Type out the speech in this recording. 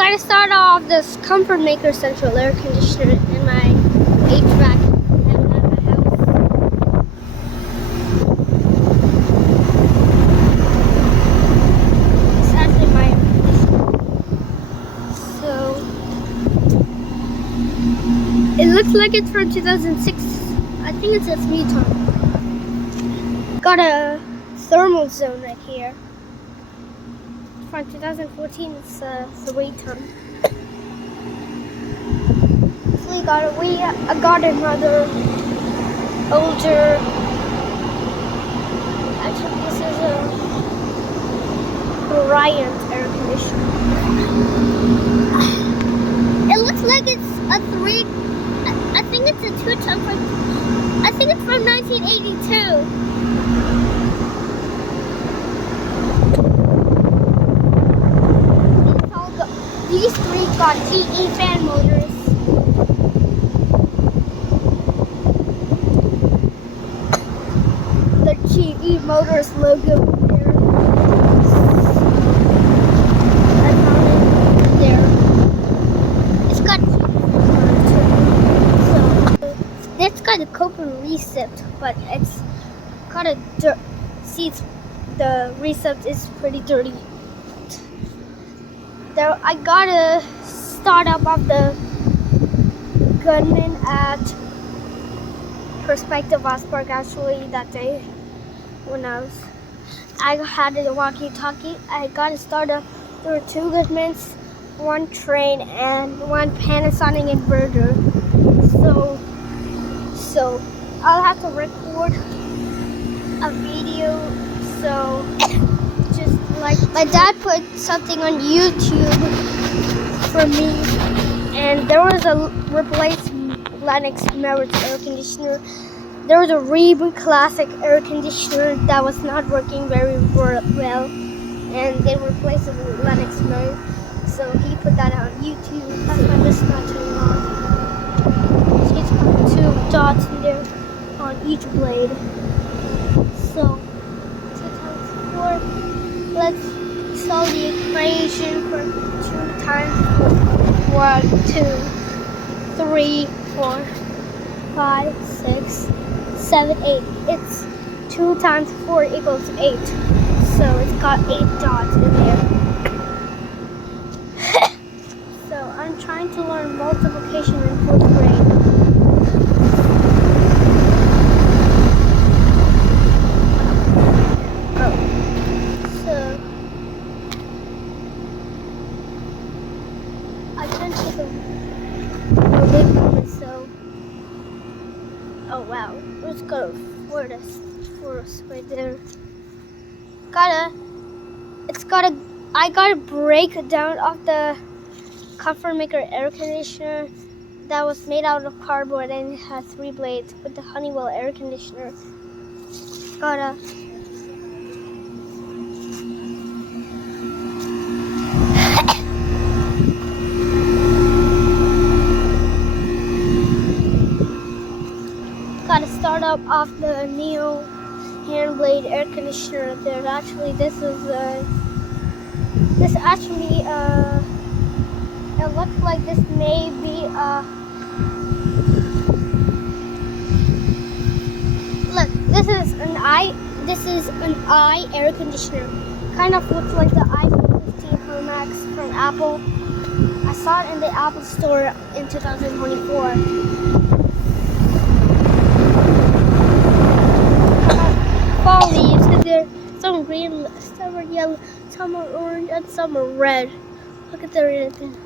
gotta start off this Comfortmaker central air conditioner in my HVAC at the house. It's actually my air conditioner. So it looks like it's from 2006. I think it says Newton. Got a thermal zone right here. From 2014, it's 3 ton. So I got another older. Actually, this is a Orion air conditioner. It looks like it's a 3. I think it's a 2 ton. I think it's from 1982. These 3 got GE fan motors. The GE Motors logo here. I found it there. It's got so it's got a coupling receipt, but it's got a dirt. See, the receipt is pretty dirty. There, I gotta start up of the gunman at Perspective Osborg actually that day when I had a walkie-talkie. I gotta start up. There were 2 gunmans, 1 train, and 1 Panasonic inverter. So I'll have to record a video. So just like my dad put something on YouTube for me, and there was a replaced Lennox Merit air conditioner. There was a Reboot Classic air conditioner that was not working very well, and they replaced it with Lennox Merit. So he put that on YouTube. That's why this is not turning on. See, it's got 2 dots in there on each blade. So 2 times 4. Let's solve the equation for 2 times 1, 2, 3, 4, 5, 6, 7, 8. It's 2 times 4 equals 8. So it's got 8 dots in there. So I'm trying to learn multiplication in 4th grade. So, oh wow, let's go for us right there. I gotta break down off the Comfortmaker air conditioner that was made out of cardboard and it had 3 blades with the Honeywell air conditioner. Gotta start up off the Neo hand blade air conditioner there. Actually, it looks like this may be look, this is an I air conditioner. Kind of looks like the iPhone 15 Pro Max from Apple. I saw it in the Apple store in 2024. Fall leaves, because they're some green, some are yellow, some are orange, and some are red. Look at the ribbon.